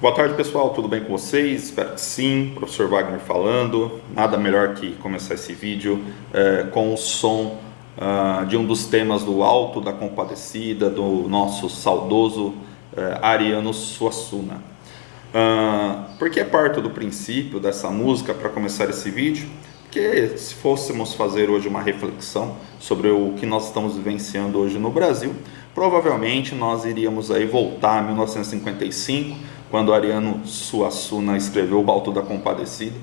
Boa tarde, pessoal, tudo bem com vocês? Espero que sim. Professor Wagner falando. Nada melhor que começar esse vídeo com o som de um dos temas do Alto da Compadecida, do nosso saudoso Ariano Suassuna. Porque parto do princípio dessa música para começar esse vídeo, que se fôssemos fazer hoje uma reflexão sobre o que nós estamos vivenciando hoje no Brasil, provavelmente nós iríamos aí voltar a 1955, quando Ariano Suassuna escreveu o Alto da Compadecida,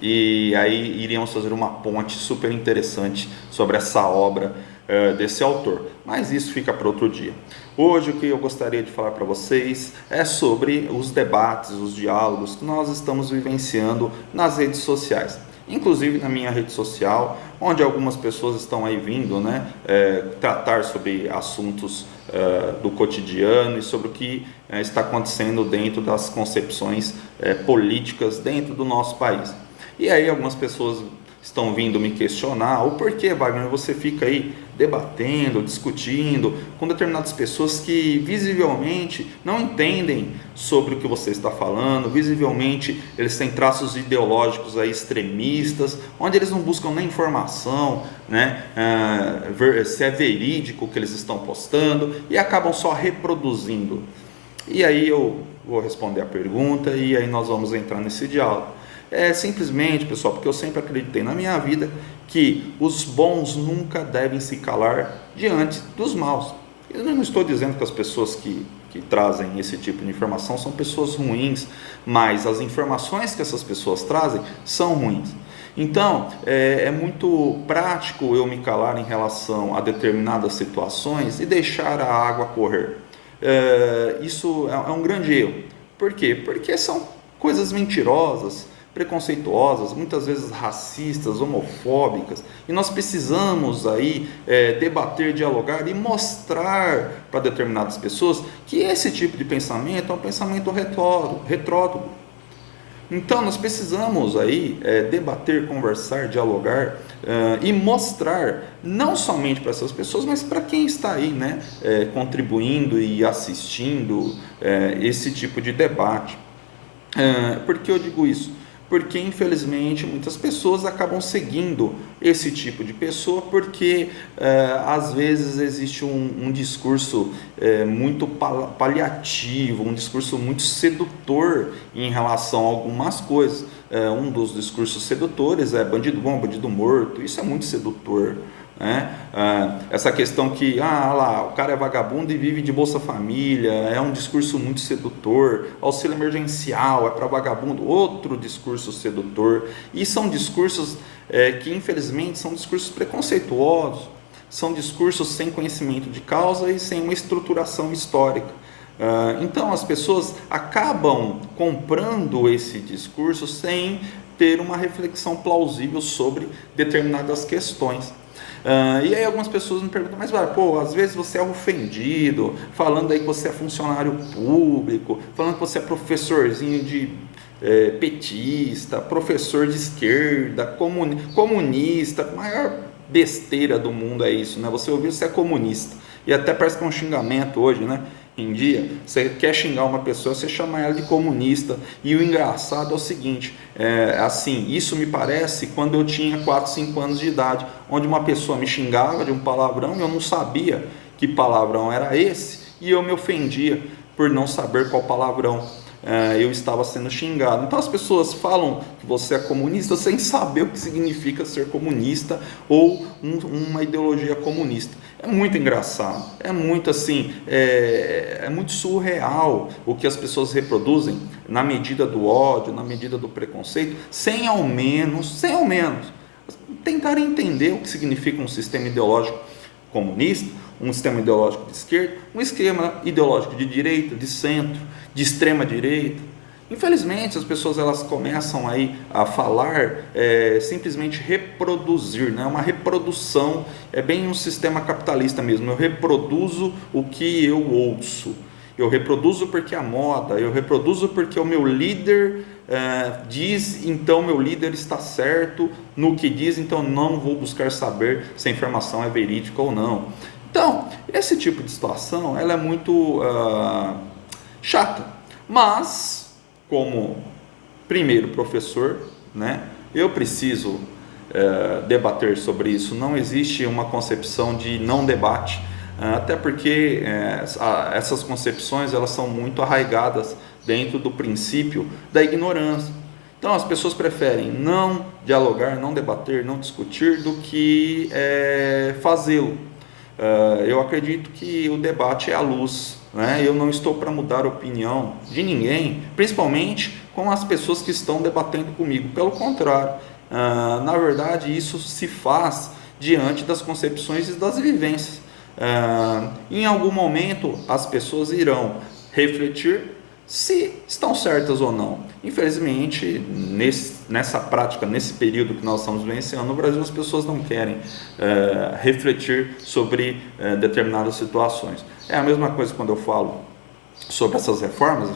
e aí iríamos fazer uma ponte super interessante sobre essa obra desse autor, mas isso fica para outro dia. Hoje o que eu gostaria de falar para vocês é sobre os debates, os diálogos que nós estamos vivenciando nas redes sociais. Inclusive na minha rede social, onde algumas pessoas estão aí vindo, tratar sobre assuntos do cotidiano e sobre o que está acontecendo dentro das concepções políticas dentro do nosso país. E aí algumas pessoas estão vindo me questionar o porquê, Wagner, você fica aí debatendo, discutindo com determinadas pessoas que visivelmente não entendem sobre o que você está falando, visivelmente eles têm traços ideológicos aí extremistas, onde eles não buscam nem informação, se é verídico o que eles estão postando e acabam só reproduzindo. E aí eu vou responder a pergunta e aí nós vamos entrar nesse diálogo. É simplesmente, pessoal, porque eu sempre acreditei na minha vida que os bons nunca devem se calar diante dos maus. Eu não estou dizendo que as pessoas que trazem esse tipo de informação são pessoas ruins, mas as informações que essas pessoas trazem são ruins. Então, é muito prático eu me calar em relação a determinadas situações e deixar a água correr. Isso é um grande erro. Por quê? Porque são coisas mentirosas, preconceituosas, muitas vezes racistas, homofóbicas, e nós precisamos aí debater, dialogar e mostrar para determinadas pessoas que esse tipo de pensamento é um pensamento retrógrado. Então nós precisamos aí debater, conversar, dialogar e mostrar não somente para essas pessoas, mas para quem está aí, contribuindo e assistindo esse tipo de debate. Por que eu digo isso? Porque infelizmente muitas pessoas acabam seguindo esse tipo de pessoa porque às vezes existe um discurso muito paliativo, um discurso muito sedutor em relação a algumas coisas. Um dos discursos sedutores é bandido bom, bandido morto, isso é muito sedutor. Essa questão que o cara é vagabundo e vive de Bolsa Família, é um discurso muito sedutor. Auxílio emergencial é para vagabundo, outro discurso sedutor. E são discursos que infelizmente são discursos preconceituosos, são discursos sem conhecimento de causa e sem uma estruturação histórica. Então as pessoas acabam comprando esse discurso sem ter uma reflexão plausível sobre determinadas questões. E aí algumas pessoas me perguntam, mas às vezes você é ofendido, falando aí que você é funcionário público, falando que você é professorzinho de petista, professor de esquerda, comunista, a maior besteira do mundo é isso, Você ouvir você é comunista, e até parece que é um xingamento hoje, em dia, você quer xingar uma pessoa, você chama ela de comunista. E o engraçado é o seguinte, isso me parece quando eu tinha 4, 5 anos de idade, onde uma pessoa me xingava de um palavrão e eu não sabia que palavrão era esse, e eu me ofendia por não saber qual palavrão eu estava sendo xingado. Então as pessoas falam que você é comunista sem saber o que significa ser comunista ou uma ideologia comunista. É muito engraçado, é muito é muito surreal o que as pessoas reproduzem na medida do ódio, na medida do preconceito, sem ao menos tentar entender o que significa um sistema ideológico comunista, um sistema ideológico de esquerda, um esquema ideológico de direita, de centro, de extrema direita. Infelizmente as pessoas elas começam aí a falar, simplesmente reproduzir, uma reprodução, é bem um sistema capitalista mesmo, eu reproduzo o que eu ouço, eu reproduzo porque é a moda, eu reproduzo porque o meu líder diz, então meu líder está certo no que diz, então não vou buscar saber se a informação é verídica ou não. Então, esse tipo de situação ela é muito chata, mas como primeiro professor, né? Eu preciso debater sobre isso. Não existe uma concepção de não debate, até porque essas concepções elas são muito arraigadas dentro do princípio da ignorância. Então as pessoas preferem não dialogar, não debater, não discutir do que fazê-lo. Eu acredito que o debate é a luz, né? Eu não estou para mudar a opinião de ninguém, principalmente com as pessoas que estão debatendo comigo. Pelo contrário, na verdade, isso se faz diante das concepções e das vivências. Em algum momento, as pessoas irão refletir se estão certas ou não. Infelizmente, nessa prática, nesse período que nós estamos vivenciando no Brasil, as pessoas não querem refletir sobre determinadas situações. É a mesma coisa quando eu falo sobre essas reformas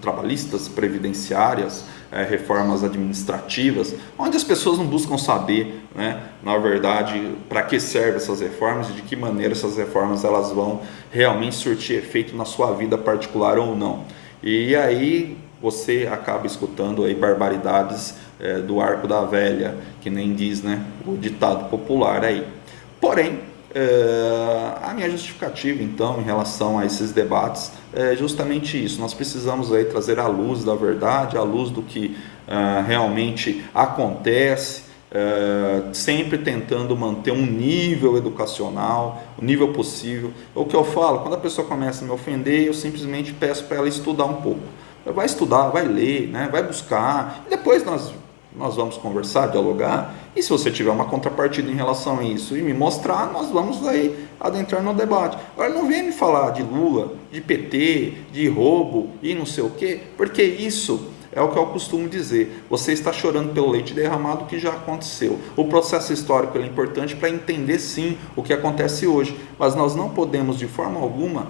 trabalhistas, previdenciárias, reformas administrativas, onde as pessoas não buscam saber, né, na verdade, para que servem essas reformas e de que maneira essas reformas elas vão realmente surtir efeito na sua vida particular ou não. E aí você acaba escutando aí barbaridades do arco da velha, que nem diz, né, o ditado popular aí. Porém, a minha justificativa então em relação a esses debates é justamente isso. Nós precisamos aí trazer a luz da verdade, a luz do que realmente acontece, sempre tentando manter um nível educacional, o nível possível. O que eu falo, quando a pessoa começa a me ofender, eu simplesmente peço para ela estudar um pouco. Vai estudar, vai ler, né? Vai buscar, e depois nós vamos conversar, dialogar, e se você tiver uma contrapartida em relação a isso e me mostrar, nós vamos aí adentrar no debate. Agora não venha me falar de Lula, de PT, de roubo e não sei o quê, porque isso é o que eu costumo dizer. Você está chorando pelo leite derramado que já aconteceu. O processo histórico é importante para entender sim o que acontece hoje, mas nós não podemos de forma alguma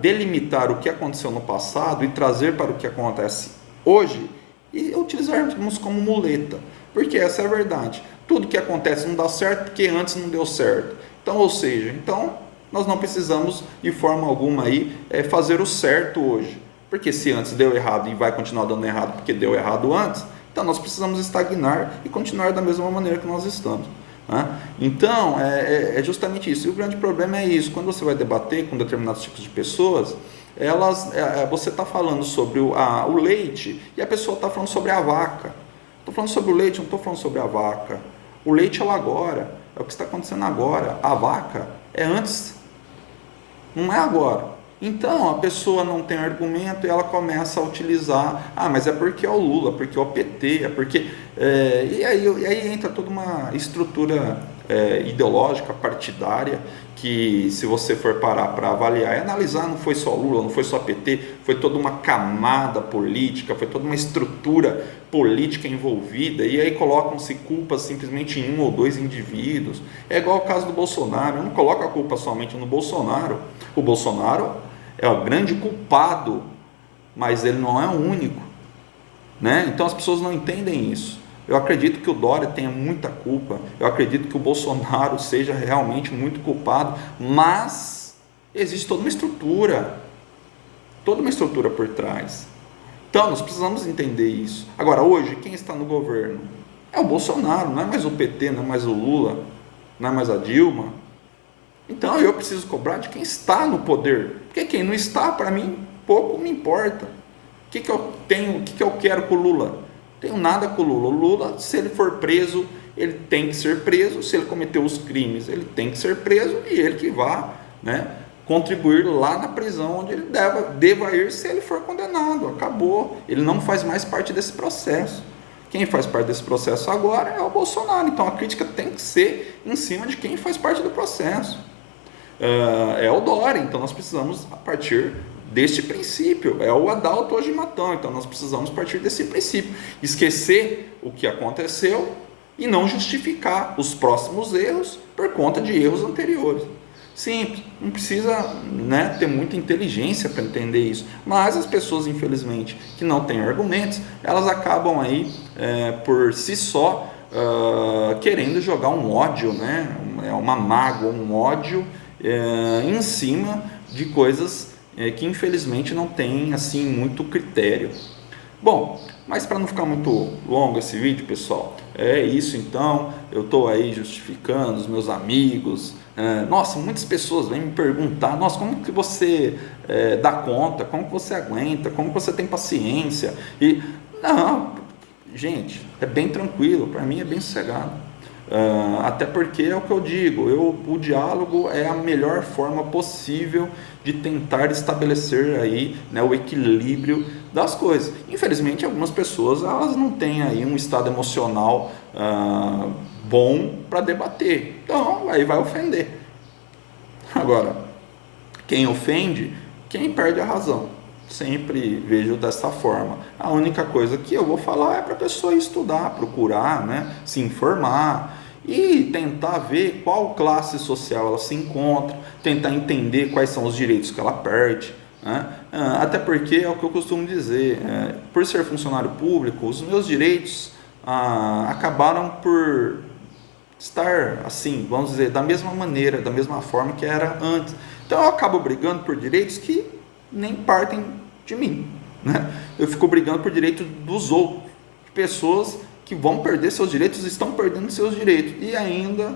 delimitar o que aconteceu no passado e trazer para o que acontece hoje e utilizarmos como muleta, porque essa é a verdade. Tudo que acontece não dá certo porque antes não deu certo. Então, ou seja, nós não precisamos de forma alguma aí fazer o certo hoje, porque se antes deu errado e vai continuar dando errado porque deu errado antes, então nós precisamos estagnar e continuar da mesma maneira que nós estamos. Então, é justamente isso. E o grande problema é isso. Quando você vai debater com determinados tipos de pessoas, você está falando sobre o leite e a pessoa está falando sobre a vaca. Estou falando sobre o leite, não estou falando sobre a vaca. O leite é o agora, é o que está acontecendo agora. A vaca é antes, não é agora. Então, a pessoa não tem argumento e ela começa a utilizar, mas é porque é o Lula, porque é o PT, é porque... E aí entra toda uma estrutura ideológica, partidária, que se você for parar para avaliar e analisar, não foi só Lula, não foi só PT, foi toda uma camada política, foi toda uma estrutura política envolvida, e aí colocam-se culpas simplesmente em um ou dois indivíduos. É igual o caso do Bolsonaro. Eu não coloco a culpa somente no Bolsonaro. O Bolsonaro é o grande culpado, mas ele não é o único, né? Então as pessoas não entendem isso. Eu acredito que o Dória tenha muita culpa, eu acredito que o Bolsonaro seja realmente muito culpado, mas existe toda uma estrutura por trás. Então nós precisamos entender isso. Agora, hoje, quem está no governo? É o Bolsonaro, não é mais o PT, não é mais o Lula, não é mais a Dilma. Então eu preciso cobrar de quem está no poder, porque quem não está, para mim, pouco me importa. O que eu tenho, o que eu quero com o Lula? Não tenho nada com o Lula. O Lula, se ele for preso, ele tem que ser preso. Se ele cometeu os crimes, ele tem que ser preso e ele que vá, né, contribuir lá na prisão onde ele deva ir se ele for condenado. Acabou. Ele não faz mais parte desse processo. Quem faz parte desse processo agora é o Bolsonaro. Então a crítica tem que ser em cima de quem faz parte do processo. É o Dória. Então nós precisamos a partir deste princípio. É o Adalto Ogimatão. Então nós precisamos partir desse princípio. Esquecer o que aconteceu e não justificar os próximos erros por conta de erros anteriores. Simples, não precisa, né, ter muita inteligência para entender isso, mas as pessoas, infelizmente, que não têm argumentos, elas acabam aí, por si só, querendo jogar um ódio, né, uma mágoa, um ódio em cima de coisas que infelizmente não tem assim muito critério. Bom, mas para não ficar muito longo esse vídeo, pessoal, é isso então. Eu estou aí justificando os meus amigos. Nossa, muitas pessoas vêm me perguntar: nossa, como que você dá conta? Como que você aguenta? Como que você tem paciência? E não, gente, é bem tranquilo. Para mim é bem sossegado. Até porque é o que eu digo, o diálogo é a melhor forma possível de tentar estabelecer aí, né, o equilíbrio das coisas. Infelizmente, algumas pessoas elas não têm aí um estado emocional bom para debater, então aí vai ofender. Agora, quem ofende, quem perde a razão. Sempre vejo dessa forma. A única coisa que eu vou falar é para a pessoa estudar, procurar, né, se informar e tentar ver qual classe social ela se encontra, tentar entender quais são os direitos que ela perde, né? Até porque é o que eu costumo dizer, por ser funcionário público, os meus direitos acabaram por estar assim, vamos dizer, da mesma maneira, da mesma forma que era antes. Então eu acabo brigando por direitos que nem partem de mim, né? Eu fico brigando por direitos dos outros, de pessoas que vão perder seus direitos, estão perdendo seus direitos, e ainda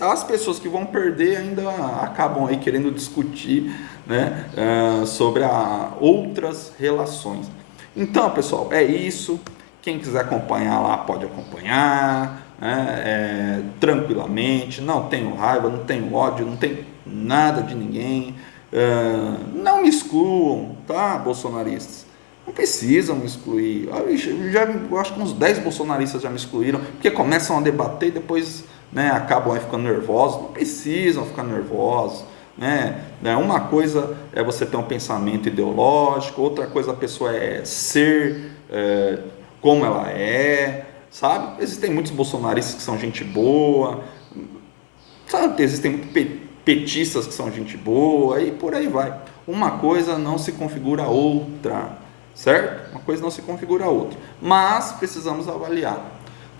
as pessoas que vão perder ainda acabam aí querendo discutir, né, sobre outras relações. Então, pessoal, é isso. Quem quiser acompanhar lá pode acompanhar, né, tranquilamente. Não tenho raiva, não tenho ódio, não tenho nada de ninguém. Não me excluam, tá, bolsonaristas? Não precisam me excluir. Eu acho que uns 10 bolsonaristas já me excluíram, porque começam a debater e depois, né, acabam aí ficando nervosos. Não precisam ficar nervosos, né? Uma coisa é você ter um pensamento ideológico, outra coisa a pessoa é ser como ela é, sabe? Existem muitos bolsonaristas que são gente boa, sabe? Existem muitos petistas que são gente boa e por aí vai. Uma coisa não se configura a outra, certo? Uma coisa não se configura a outra, mas precisamos avaliar,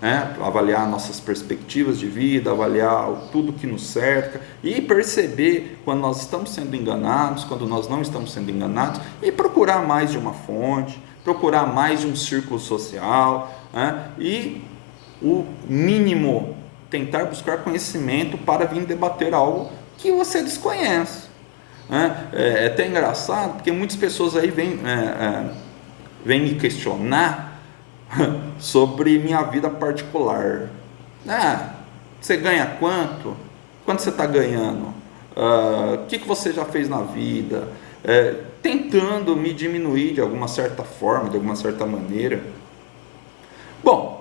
né? Avaliar nossas perspectivas de vida, avaliar tudo que nos cerca e perceber quando nós estamos sendo enganados, quando nós não estamos sendo enganados, e procurar mais de uma fonte, procurar mais de um círculo social, né? E o mínimo, tentar buscar conhecimento para vir debater algo que você desconhece, né? É até engraçado porque muitas pessoas aí vêm me questionar sobre minha vida particular. Você ganha quanto? Quanto você está ganhando? O que você já fez na vida? Tentando me diminuir de alguma certa forma, de alguma certa maneira. Bom,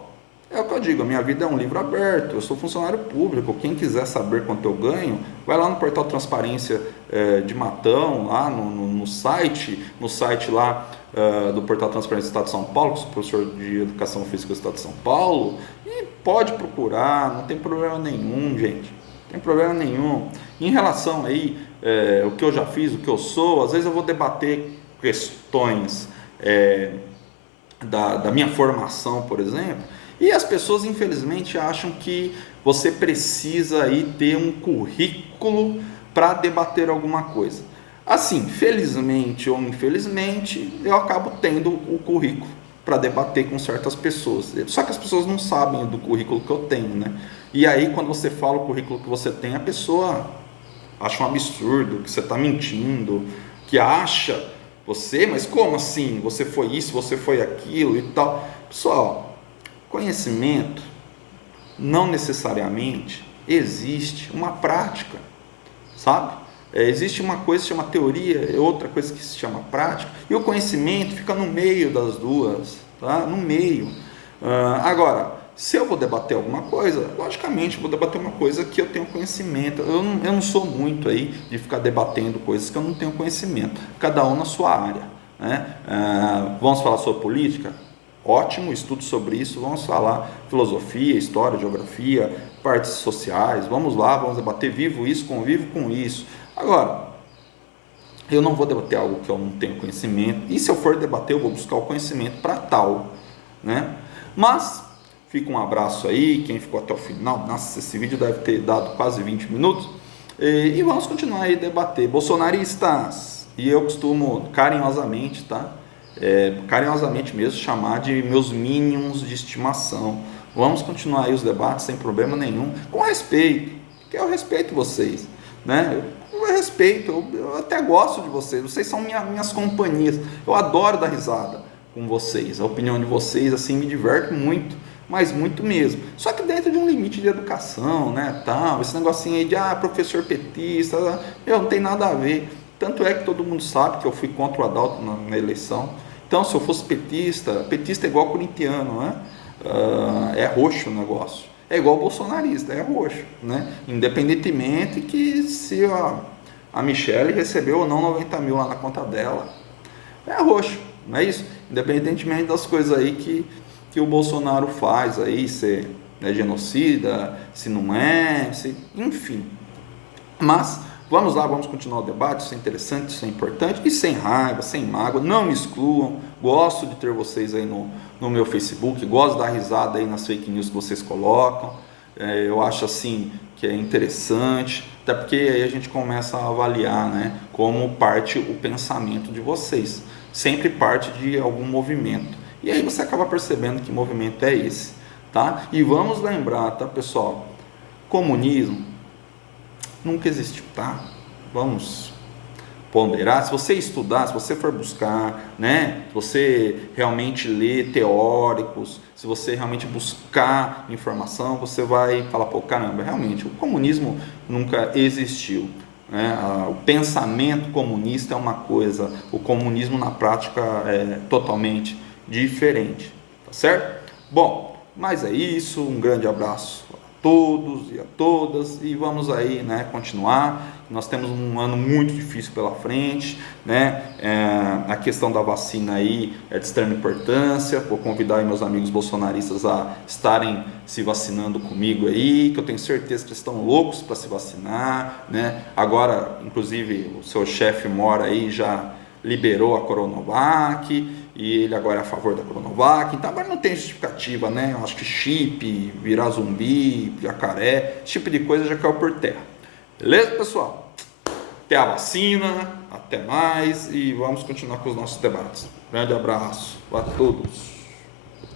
é o que eu digo, a minha vida é um livro aberto, eu sou funcionário público, quem quiser saber quanto eu ganho, vai lá no portal Transparência de Matão, lá no site lá do portal Transparência do Estado de São Paulo, que sou professor de Educação Física do Estado de São Paulo, e pode procurar, não tem problema nenhum, gente, não tem problema nenhum. Em relação aí, o que eu já fiz, o que eu sou, às vezes eu vou debater questões da minha formação, por exemplo, e as pessoas infelizmente acham que você precisa aí ter um currículo para debater alguma coisa. Assim, felizmente ou infelizmente, eu acabo tendo o currículo para debater com certas pessoas. Só que as pessoas não sabem do currículo que eu tenho, né? E aí quando você fala o currículo que você tem, a pessoa acha um absurdo, que você está mentindo, que acha mas como assim? Você foi isso, você foi aquilo e tal. Pessoal, conhecimento não necessariamente existe uma prática, sabe? Existe uma coisa que se chama teoria, outra coisa que se chama prática, e o conhecimento fica no meio das duas, tá? No meio. Agora, se eu vou debater alguma coisa, logicamente vou debater uma coisa que eu tenho conhecimento. Eu não sou muito aí de ficar debatendo coisas que eu não tenho conhecimento, cada um na sua área, né? Vamos falar sobre política? Ótimo, estudo sobre isso, vamos falar filosofia, história, geografia, partes sociais, vamos lá, vamos debater, vivo isso, convivo com isso. Agora, eu não vou debater algo que eu não tenho conhecimento, e se eu for debater, eu vou buscar o conhecimento para tal, né? Mas, fica um abraço aí, quem ficou até o final, nossa, esse vídeo deve ter dado quase 20 minutos, e vamos continuar aí a debater. Bolsonaristas, e eu costumo carinhosamente, tá? Carinhosamente mesmo, chamar de meus minions de estimação. Vamos continuar aí os debates sem problema nenhum, com respeito, porque eu respeito vocês, né? Eu respeito, eu até gosto de vocês são minhas companhias, eu adoro dar risada com vocês, a opinião de vocês assim me diverte muito, mas muito mesmo. Só que dentro de um limite de educação, né, tal, esse negocinho aí de professor petista, não tem nada a ver. Tanto é que todo mundo sabe que eu fui contra o Adalto na eleição. Então, se eu fosse petista é igual corintiano, né? É roxo o negócio. É igual bolsonarista, é roxo, né? Independentemente que se a Michelle recebeu ou não 90 mil lá na conta dela, é roxo, não é isso? Independentemente das coisas aí que o Bolsonaro faz aí, se é genocida, se não é, enfim. Mas vamos lá, vamos continuar o debate, isso é interessante, isso é importante, e sem raiva, sem mágoa, não me excluam, gosto de ter vocês aí no meu Facebook, gosto de dar risada aí nas fake news que vocês colocam, eu acho assim que é interessante, até porque aí a gente começa a avaliar, né, como parte o pensamento de vocês, sempre parte de algum movimento, e aí você acaba percebendo que movimento é esse, tá? E vamos lembrar, tá, pessoal, comunismo nunca existiu, tá? Vamos ponderar. Se você estudar, se você for buscar, né? Se você realmente ler teóricos, se você realmente buscar informação, você vai falar, pô, caramba, realmente o comunismo nunca existiu. Né? O pensamento comunista é uma coisa, o comunismo na prática é totalmente diferente, tá certo? Bom, mas é isso, um grande abraço todos e a todas, e vamos aí, né, continuar. Nós temos um ano muito difícil pela frente, né? A questão da vacina aí é de extrema importância. Vou convidar aí meus amigos bolsonaristas a estarem se vacinando comigo aí, que eu tenho certeza que eles estão loucos para se vacinar, né? Agora, inclusive, o seu chefe mora aí, já liberou a Coronavac, e ele agora é a favor da Coronavac, então agora não tem justificativa, né? Eu acho que chip, virar zumbi, jacaré, esse tipo de coisa já caiu por terra. Beleza, pessoal? Até a vacina, até mais, e vamos continuar com os nossos debates. Grande abraço a todos.